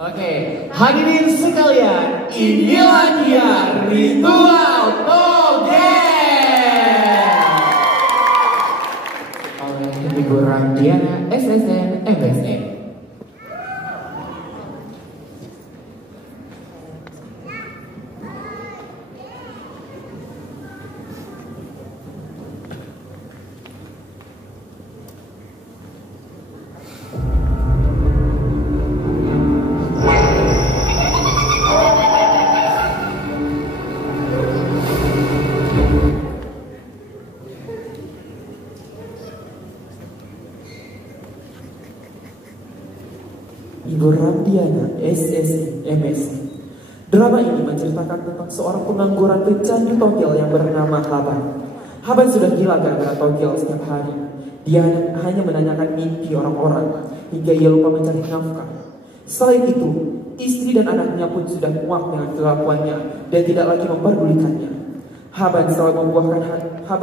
Oke, hadirin sekalian, inilah dia ritual togel oleh Ibu Ramdiana SSN MSN. Ibu Ramdiana SSN MSN. Drama ini menceritakan tentang seorang pengangguran pecandu togel yang bernama Haban. Haban sudah gila gara-gara togel setiap hari. Dia hanya menanyakan mimpi orang-orang hingga ia lupa mencari nafkah. Selain itu, istri dan anaknya pun sudah muak dengan kelakuannya dan tidak lagi memperdulikannya. Haban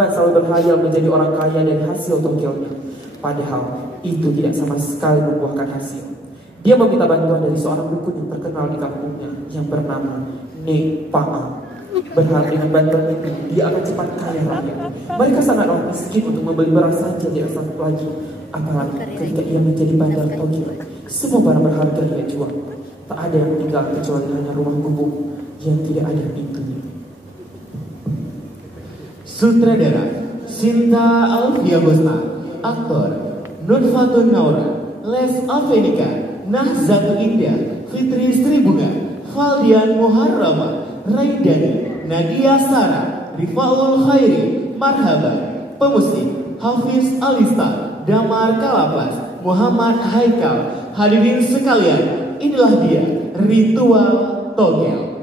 selalu berhayal menjadi orang kaya dari hasil togelnya. Padahal itu tidak sama sekali membuahkan hasil. Dia meminta bantuan dari seorang dukun yang terkenal di kampungnya yang bernama Nek Paa. Berharap dengan bantuan itu dia akan cepat kaya raya. Mereka sangatlah miskin untuk membeli beras saja tidak sanggup lagi. Apalagi ketika ia menjadi bandar togel, semua barang berharga ia jual. Tak ada yang tinggal kecuali hanya rumah gubuk yang tidak ada pintunya. Sutradara Sinta Alfia Bosna, aktor Nurfatun Naura, Les Avenika, Nahzat Indah, Fitri Sribunga, Valdian Muharrama, Raidani, Nadia Sara, Rifaul Khairi, Marhaba, pemusik Hafiz Alista, Damar Kalapas, Muhammad Haikal. Hadirin sekalian, inilah dia ritual togel.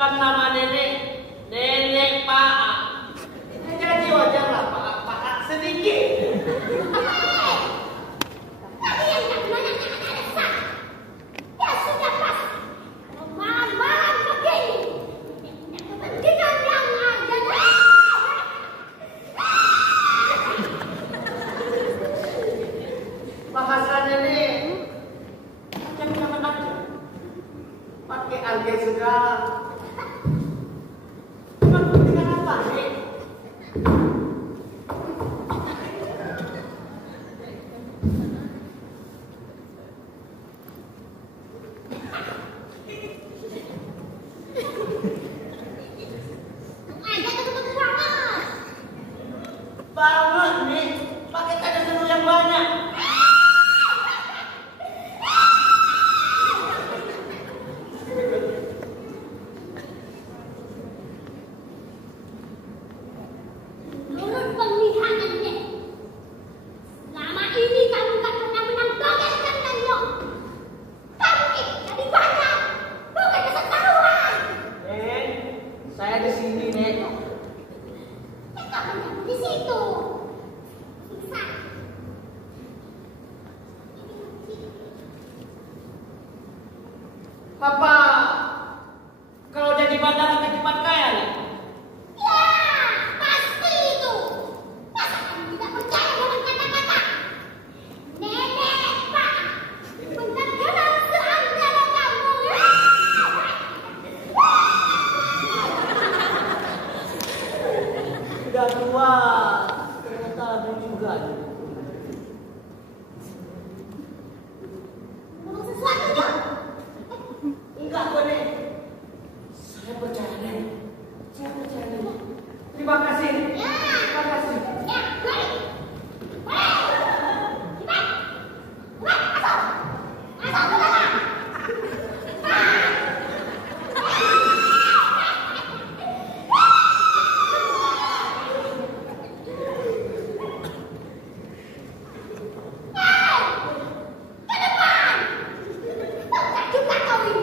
Kan nama nenek, nenek Pak. Jadi wajarlah Pak sedikit. Tapi yang tak nanya ada sah. Ya sudah pas. Malam-malam begini. Kepentingan yang ada. Bahasa nenek macam zaman aja. Pakai alge segala. Emang kepentingan apa nih? Banget nih, pakai tanda seru yang banyak. Menurut penglihatannya, selama ini kamu tak pernah menang togel kandangnya. Kamu jadi banyak, bukan kesetarungan. Nen, saya di sini, Nen. Kenapa kamu di situ? Bisa. Apa kalau jadi bandar akan cepat kaya nih? Ya, pasti itu. Masa kamu tidak percaya dengan kata-kata? Nenek, Pak, benar-benar seantara kamu. Udah tua, ternyata ada juga. Ngomong sesuatu dong. Enggak kok, Nen. Saya percaya, Nen. Saya percaya, Nen. Terima kasih. Ya. Terima kasih. Ya, baik. Baik. Cepat. Cepat, masuk. Masuk ke dalam. Ke depan. Buka juga kau ini.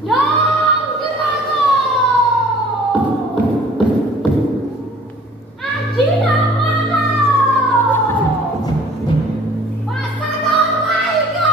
Yang Gerhana Ajina Mana Pasangan Laika.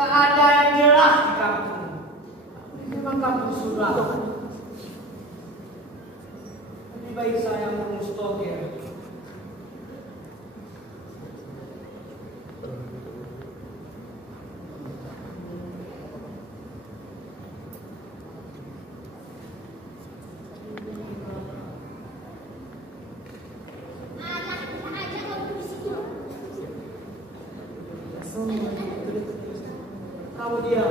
Tak ada yang jelas di kampung. Memang kampung sudah. Lebih baik saya mengurus togel. Alah, bisa aja kau duduk di situ. Kamu diam.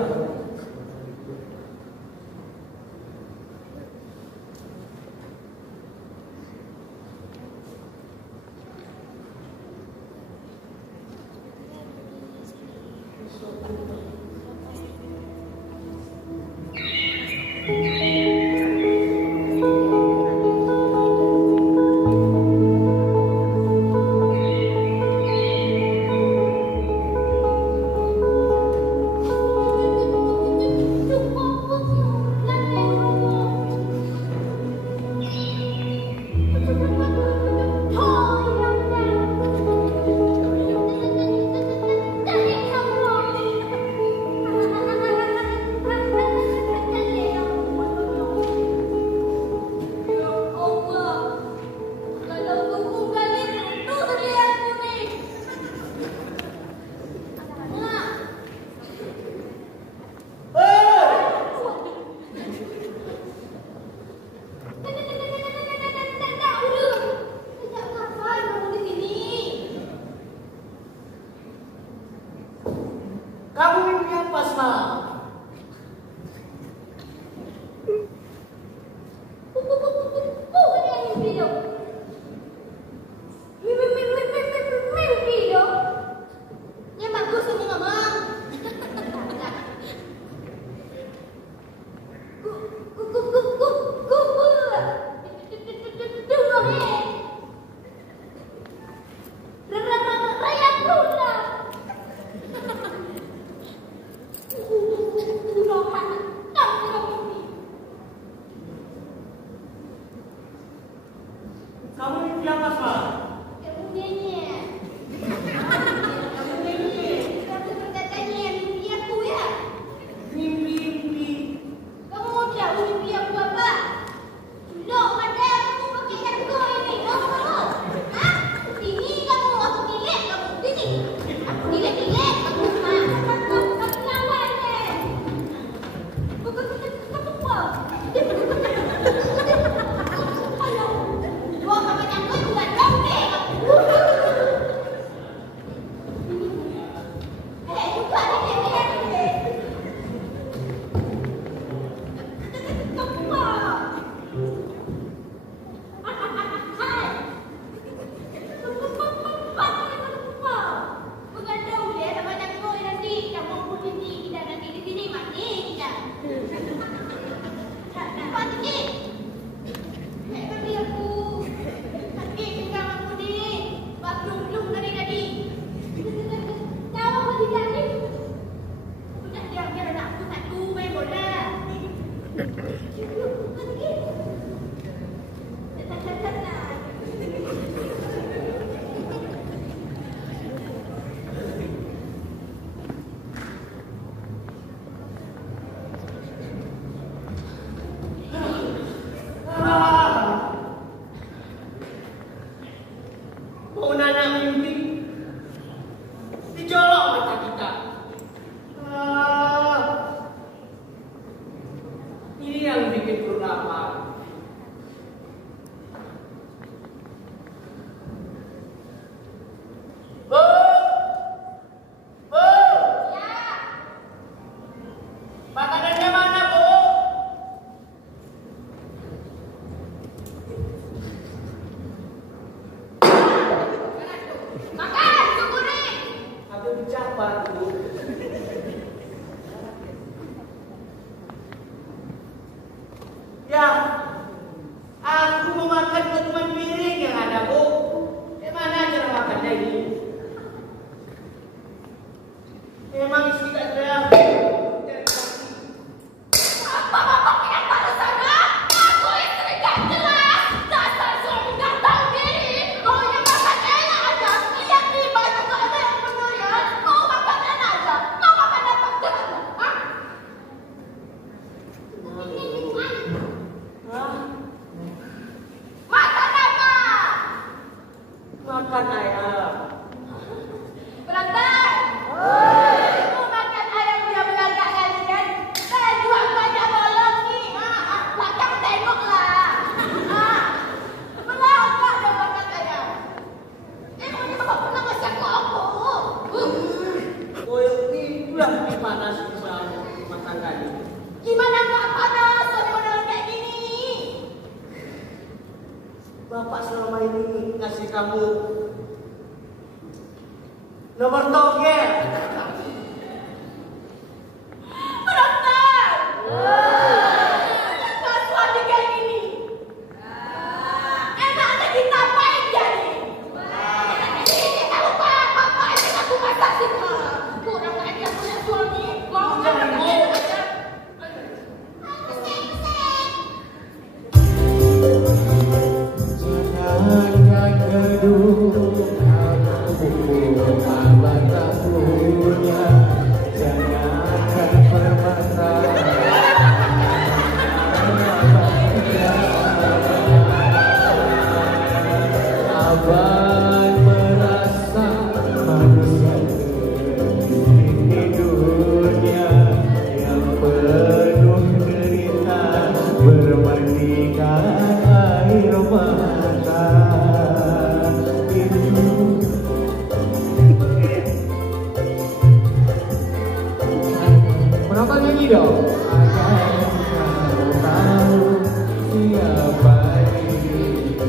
mimpi dong. Mimpi dong. Yang bagus kamu ngomong. Kamu mimpi apa semalam? Kamu nyanyi. Kamu nyanyi. Kamu berkatanya mimpi aku ya. Mimpi. Kamu mau tahu mimpi aku apa? Loh, pada kamu pakai handphone ini. Mau kamu? Hah? Ini kamu aku delete kamu. Ini. Delete kamu. Kamu lawan deh. Kamu apa? Gua pakai handphone juga dong deh. Buka deh. Mau nanam mimpi, dijolok mata kita. Ini yang bikin lapar. Bu, makanannya mana, Bu? Makan, syukurin. Aku dicapat, Bu. Ya, aku mau makan potongan piring yang ada, Bu. Gimana cara makannya ini? Memang isi tak ada. Bapak yang pada sana, aku istri gak jelas. Dasar suami gak tahu diri. Mau yang makan enak aja. Lihat nih baju gak ada yang bener ya. Mau makan enak aja. Mau makan apa? Hah? Makan apa? Makan ayam. Berantai. Mau makan ayam dia belakang kalian. Saya jual banyak bolong nih. Belakang tengoklah. Belakang dia makan ayam. Emangnya bapak pernah masak aku? Koyok ini udah dipanas bisa makan kali. Gimana nggak panas model kayak gini? Bapak selama ini ngasih kamu nomor togel. Berantai. Nggak suami kayak gini. Enak ada kita apain dia nih? Ini tahu pak, bapak ini aku masak sih pak. Kurang aja punya suami, mau makan enak aja. Jangan gedung aku kabar tak punya. Jangan permata. Abang merasa manusia di dunia yang penuh derita bermandikan air mata. Kenapa nyanyi dong? Agar kau tahu siapa diriku.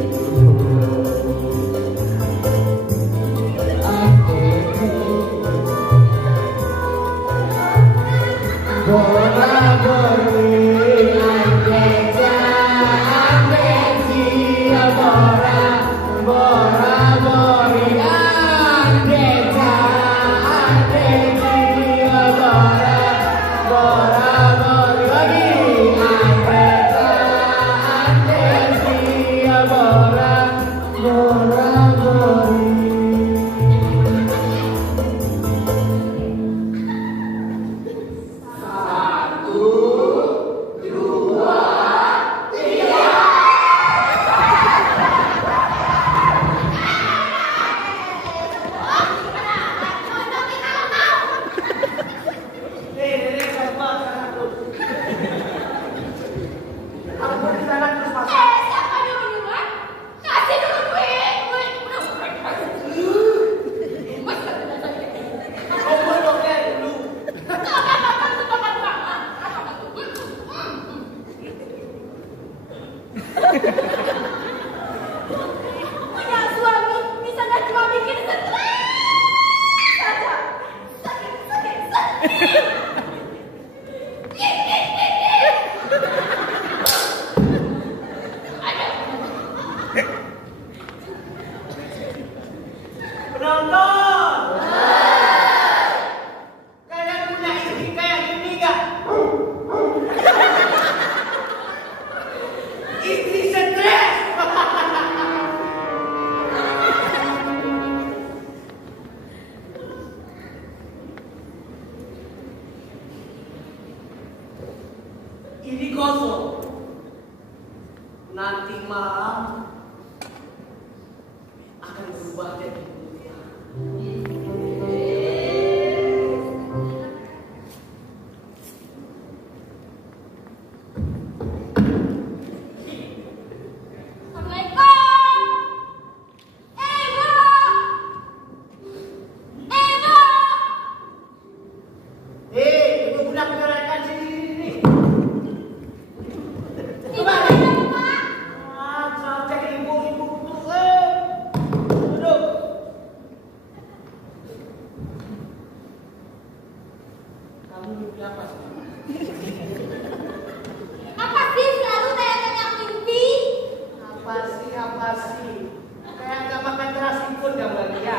kasih. Kayak nggak makan terasi pun kamu lagi ya.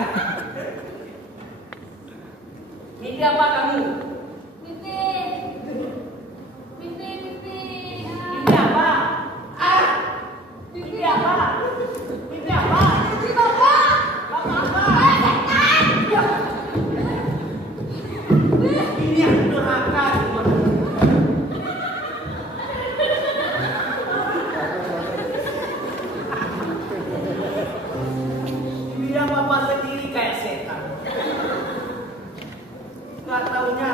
Mimpi apa kamu? Mimpi. Mimpi apa? Ah! Mimpi apa? Mimpi apa? Mimpi bapak. Bapak apa? Setan. Ini yang durhaka semua. Bilang bapak sendiri kayak setan. Gak taunya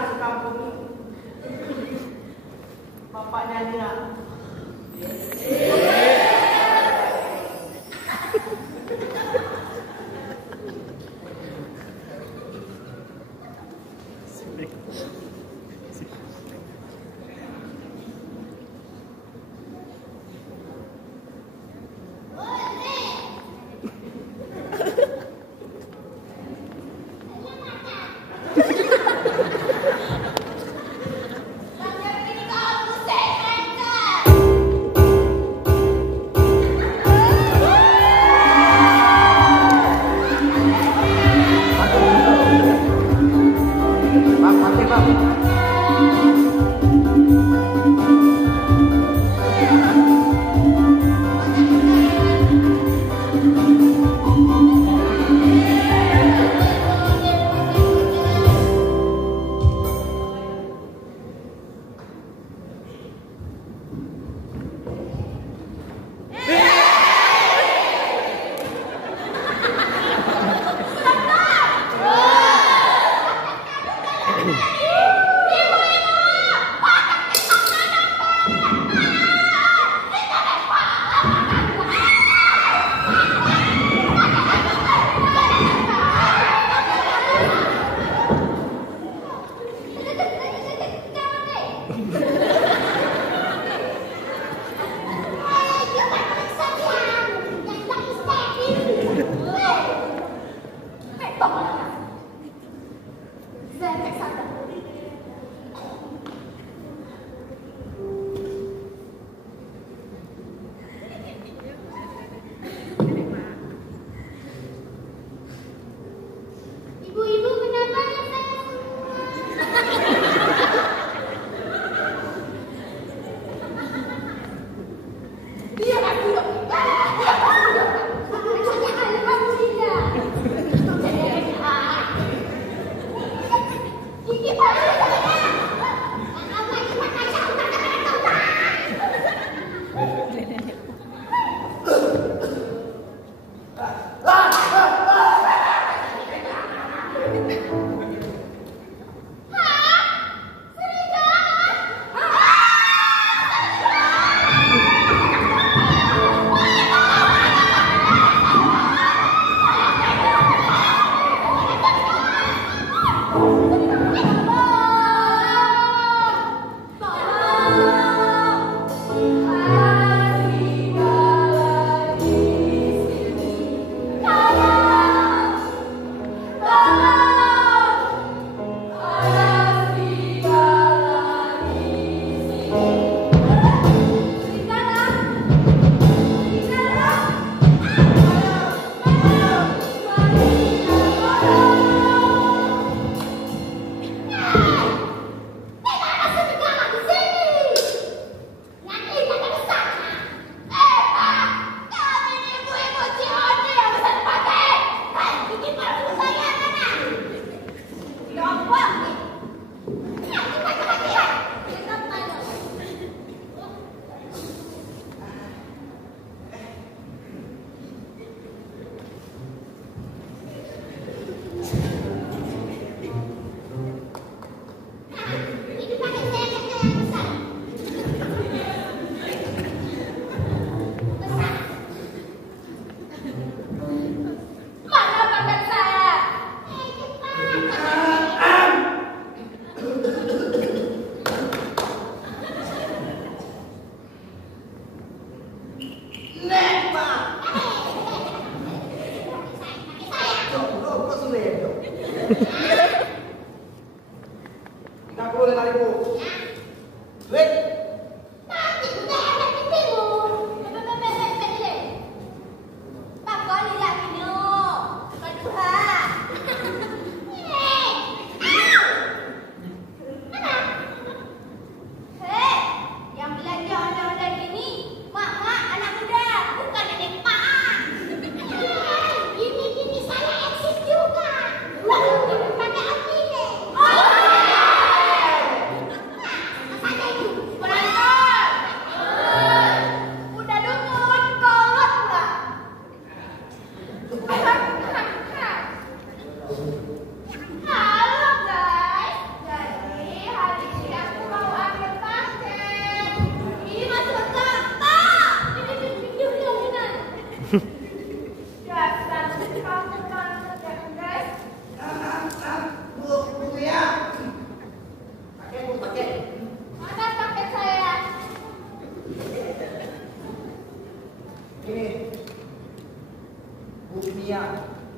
Ini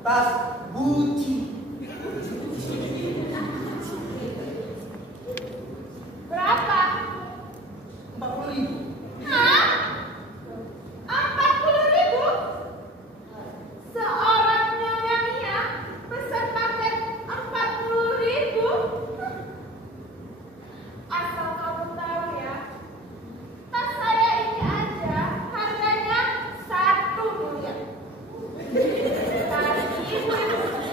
tas Gucci. Berapa? 40.000. Hah? 40.000? Seorang Nyonya Mia pesan paket 40.000? Asal kamu tahu ya, tas saya ini aja harganya 1 miliar. Tapi ibu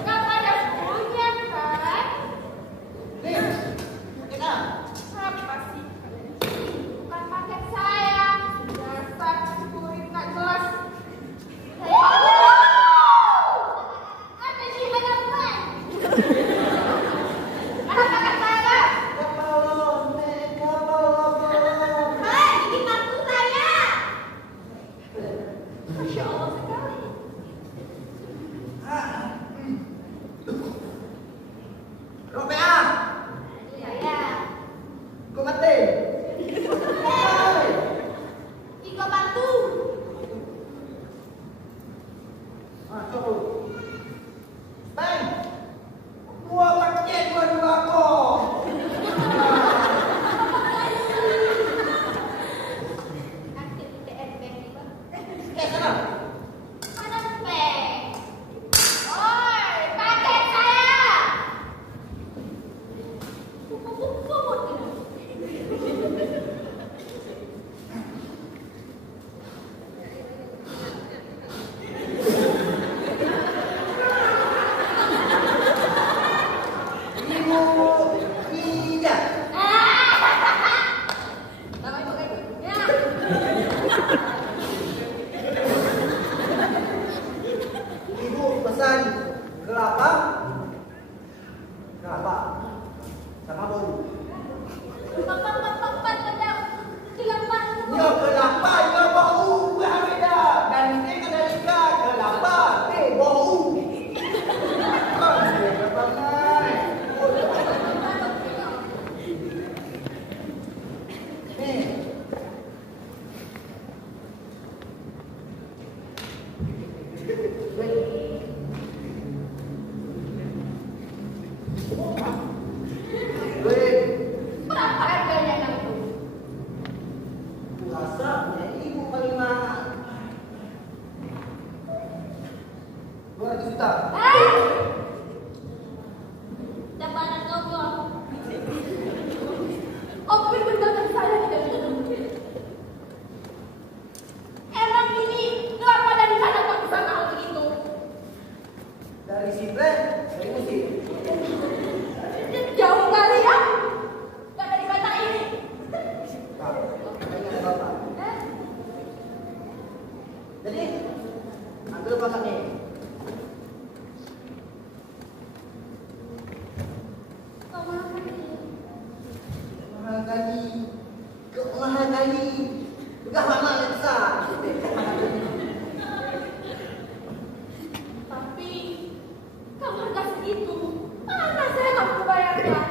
nggak pada punya kan? Nih, kita. Apa sih? Bukan paket saya. Dasar kulit nggak jelas. Ada di hadapan. Mana paket saya? Hei, ini kartu saya. Masya Allah sekali. Ropea, Iya. kau mati. Iko bantu. Coba. Bang, dua paket dua kok. Aktif TNB juga. Sana. Mana spek? Oi, paket saya. Kumut. Ibu tidak. Nama ibu kayak gitu. Ya. Ibu pesan kelapa sama bolu. Pak, kelapa. Ya kelapa, ya bau beda. Dan ini kendalikan kelapa, bau. Beda banget. Nih. Berapa harganya kamu? Rasa ibu paling mahal. 200 juta. Dapanan kamu. Oke, benar saya tidak benar. Emang ini kelapa dari sana kok bisa mahal begitu? Dari si brand, dari musik. Jauh kali ya? Gak dari mata ini. Pak, ini ada bapak. Jadi, ambil pasaknya. Kau mahal kali. Mahal kali. Kok mahal kali? Enggak lama yang besar. Tapi kamu harga segitu, mana saya mampu bayarnya?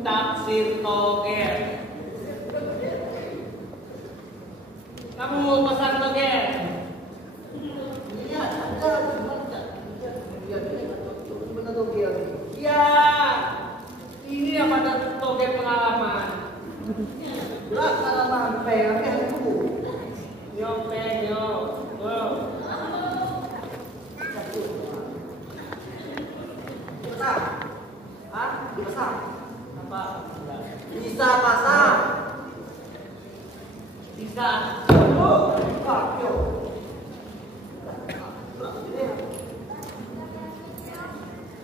Taksir toger. Kamu pesan toger? Iya, benar toger. Ya, ini apa toger pengalaman? Lah pengalaman PR itu. Nyopeng nyop. Besar. Hah? Besar. Apa? Bisa pasang. Bisa.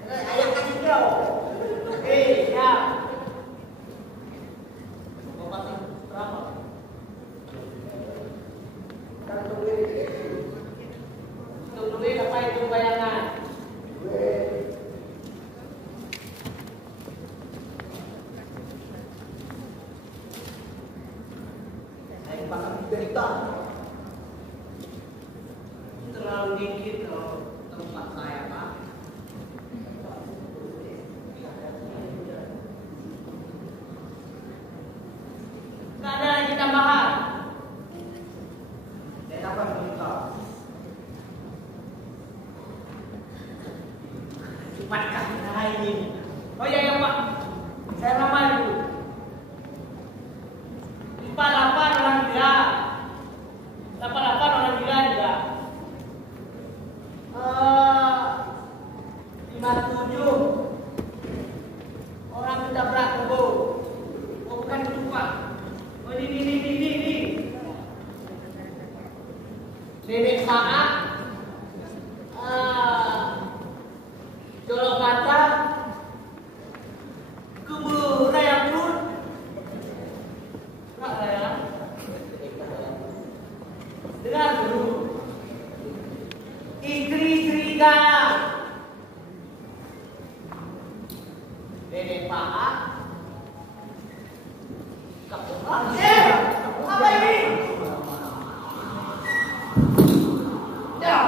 Ayah kasih kau. Oke, siap. Mau pasang berapa? Untuk duit apa itu bayangan? Saya pakai berita. Terlalu dikit kalau tempat saya, Pak. Nggak ada lagi tambahan. Saya dapat berita. Cepat kasih saya ini. Oh iya ya Pak, saya ramal dulu. 48 orang gila, 88 orang gila juga. 57 orang ketabrak kebo. Oh bukan itu Pak. Oh ini. Nenek saat colok mata, kubu raya pun, nak raya, dengar dulu, istri gana, nenek Pak, apa ini? Ya.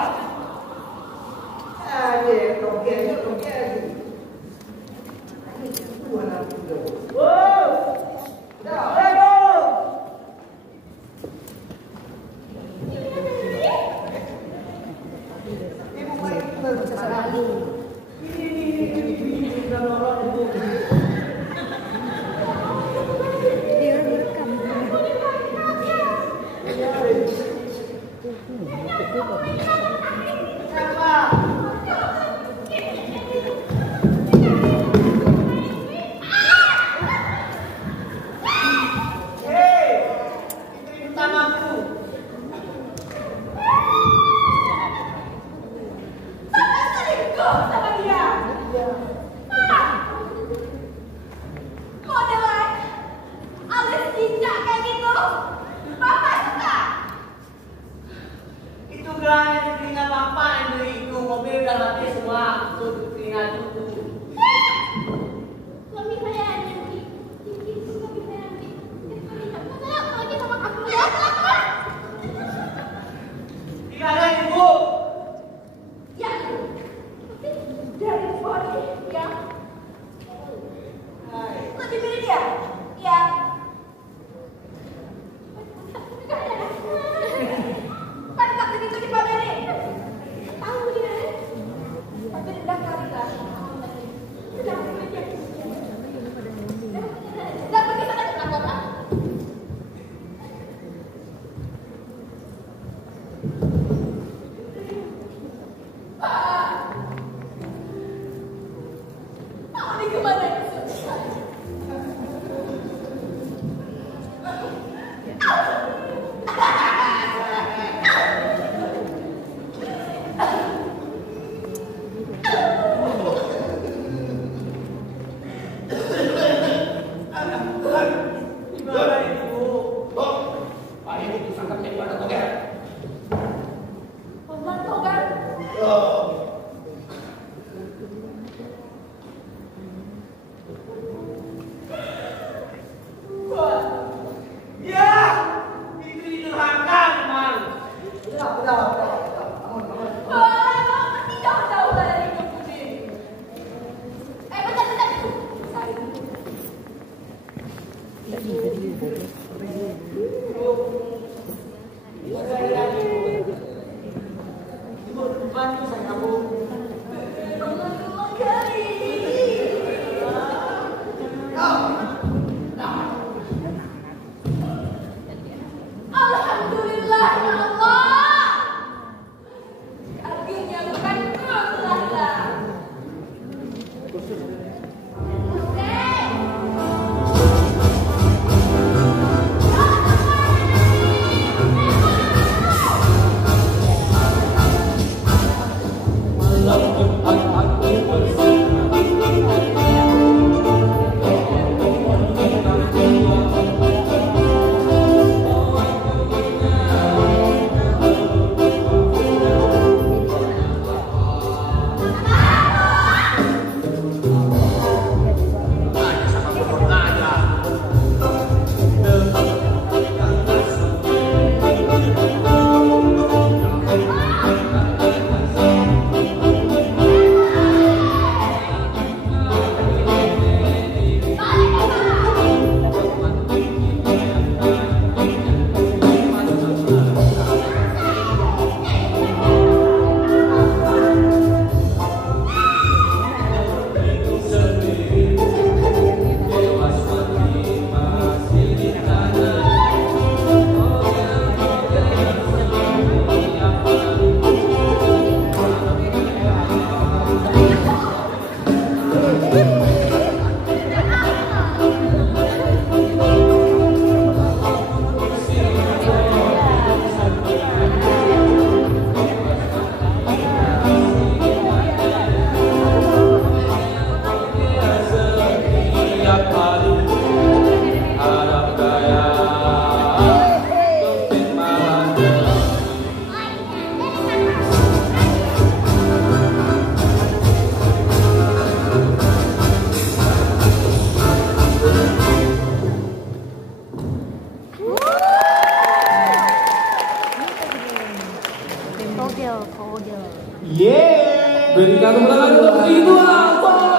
Berikan tepuk tangan untuk Ridwan.